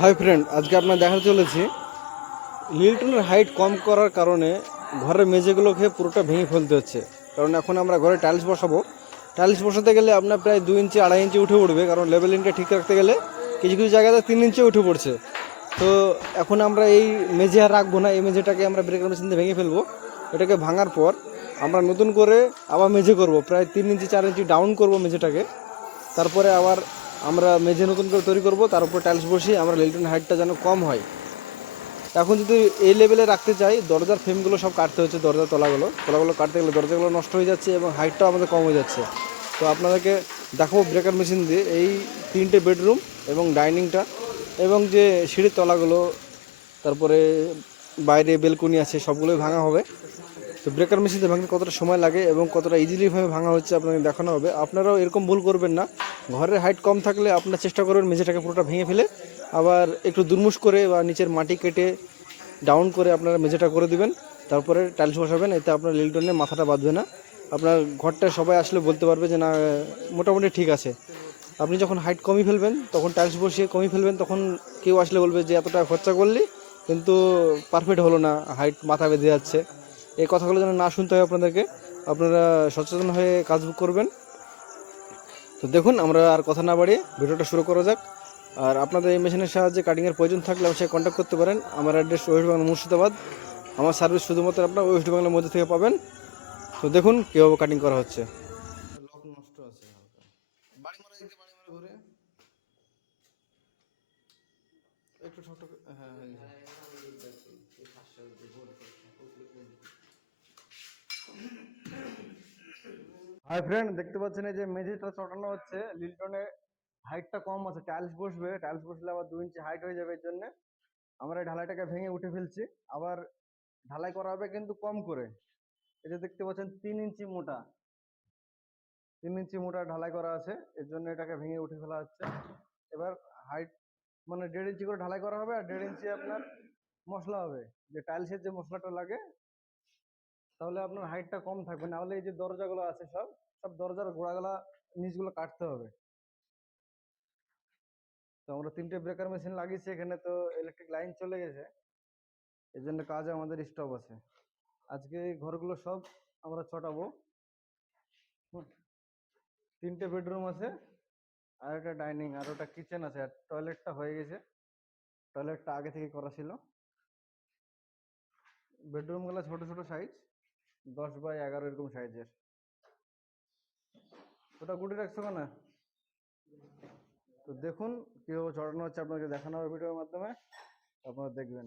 Hi friend আজকে আপনার দেখা চলেছি। লিলটনের হাইট কম করার কারণে ঘরের মেঝেগুলোকে পুরোটা ভেঙে ফেলতে হচ্ছে। কারণ এখন আমরা ঘরে টাইলস বসাবো। টাইলস বসাতে গেলে আপনার প্রায় দুই ইঞ্চি, আড়াই ইঞ্চি উঠে পড়বে। কারণ লেভেলিংটা ঠিক রাখতে গেলে কিছু কিছু জায়গাতে তিন ইঞ্চি উঠে পড়ছে। তো এখন আমরা এই মেঝে আর রাখব না। এই মেঝেটাকে আমরা ব্রেকার মেশিন দিয়ে ভেঙে ফেলব। এটাকে ভাঙার পর আমরা নতুন করে আবার মেঝে করব। প্রায় তিন ইঞ্চি, চার ইঞ্চি ডাউন করব মেঝেটাকে। তারপরে আবার আমরা মেঝে নতুন করে তৈরি করব, তার উপর টাইলস বসিয়ে আমরা লিলটন হাইটটা যেন কম হয়। এখন যদি এই লেভেলে রাখতে চাই, দরজার ফ্রেমগুলো সব কাটতে হচ্ছে দরজার তলাগুলো। তলাগুলো কাটতে গেলে দরজাগুলো নষ্ট হয়ে যাচ্ছে এবং হাইটটাও আমাদের কম হয়ে যাচ্ছে। তো আপনাদেরকে দেখাবো ব্রেকার মেশিন দিয়ে এই তিনটে বেডরুম এবং ডাইনিংটা এবং যে সিঁড়ির তলাগুলো, তারপরে বাইরে বেলকনি আছে, সবগুলোই ভাঙা হবে। তো ব্রেকার মেশিন দিয়ে ভাঙতে কতটা সময় লাগে এবং কতটা ইজিলিভাবে ভাঙা হচ্ছে আপনাকে দেখানো হবে। আপনারাও এরকম ভুল করবেন না। ঘরের হাইট কম থাকলে আপনার চেষ্টা করবেন মেঝেটাকে পুরোটা ভেঙে ফেলে। আবার একটু দুর্মুষ করে বা নিচের মাটি কেটে ডাউন করে আপনারা মেঝেটা করে দিবেন। তারপরে টাইলস বসাবেন, এতে আপনার লিলটনে মাথাটা বাঁধবে না। আপনার ঘরটা সবাই আসলে বলতে পারবে যে, না, মোটামুটি ঠিক আছে। আপনি যখন হাইট কমিয়ে ফেলবেন, তখন টাইলস বসিয়ে কমিয়ে ফেলবেন, তখন কেউ আসলে বলবে যে, এতটা খরচা করলি? কিন্তু পারফেক্ট হলো না। হাইট মাথা বেঁধে যাচ্ছে। এই কথাগুলো যেন না শুনতে হয় আপনাদেরকে, আপনারা সচেতন হয়ে কাজ করবেন। তো দেখুন, আমরা আর কথা না বাড়িয়ে ভিডিওটা শুরু করা যাক। আর আপনাদের এই মেশিনের সাহায্যে কাটিংয়ের প্রয়োজন থাকলে অবশ্যই কন্ট্যাক্ট করতে পারেন। আমার অ্যাড্রেস ওয়েস্ট বাংলা মুর্শিদাবাদ। আমার সার্ভিস শুধুমাত্র আপনার ওয়েস্ট বাংলার মধ্যে থেকে পাবেন। তো দেখুন, কীভাবে কাটিং করা হচ্ছে লক নষ্ট আছে বাড়ি মারা দিকে বাড়ি মারা ঘুরে একটু ঠক ঠক হ্যাঁ হ্যাঁ হাই ফ্রেন্ড দেখতে পাচ্ছেন এই যে মেঝেটা চটানো হচ্ছে। লিলটনে হাইটটা কম আছে টাইলস বসবে। টাইলস বসলে আবার দু ইঞ্চি হাইট হয়ে যাবে এর জন্য। আমরা এই ঢালাইটাকে ভেঙে উঠে ফেলছি। আবার ঢালাই করা হবে কিন্তু কম করে। এই যে দেখতে পাচ্ছেন, তিন ইঞ্চি মোটা। তিন ইঞ্চি মোটা ঢালাই করা আছে। এর জন্য এটাকে ভেঙে উঠে ফেলা হচ্ছে। এবার হাইট মানে দেড় ইঞ্চি করে ঢালাই করা হবে আর দেড় ইঞ্চি আপনার মশলা হবে। যে টাইলসের যে মশলাটা লাগে তাহলে আপনার হাইটটা কম থাকবে। নাহলে এই যে দরজাগুলো আছে সব সব দরজার গোড়াগুলা, নিচগুলো কাটতে হবে। তো আমরা তিনটে ব্রেকার মেশিন লাগিয়েছি এখানে, তো ইলেকট্রিক লাইন চলে গেছে। এই জন্য কাজ আমাদের স্টপ আছে। আজকে ঘরগুলো সব আমরা ছটাবো। তিনটে বেডরুম আছে, আর একটা ডাইনিং আর ওটা কিচেন আছে। আর টয়লেটটা হয়ে গেছে। টয়লেটটা আগে থেকে করা ছিল। বেডরুমগুলো ছোট ছোট সাইজ দশ বাই এগারো এরকম সাইজের। ওটা গুটি রাখছো কেন? তো দেখুন কীভাবে চড়ানো হচ্ছে আপনাকে দেখানো হবে ভিডিওর মাধ্যমে, আপনারা দেখবেন।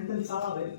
themselves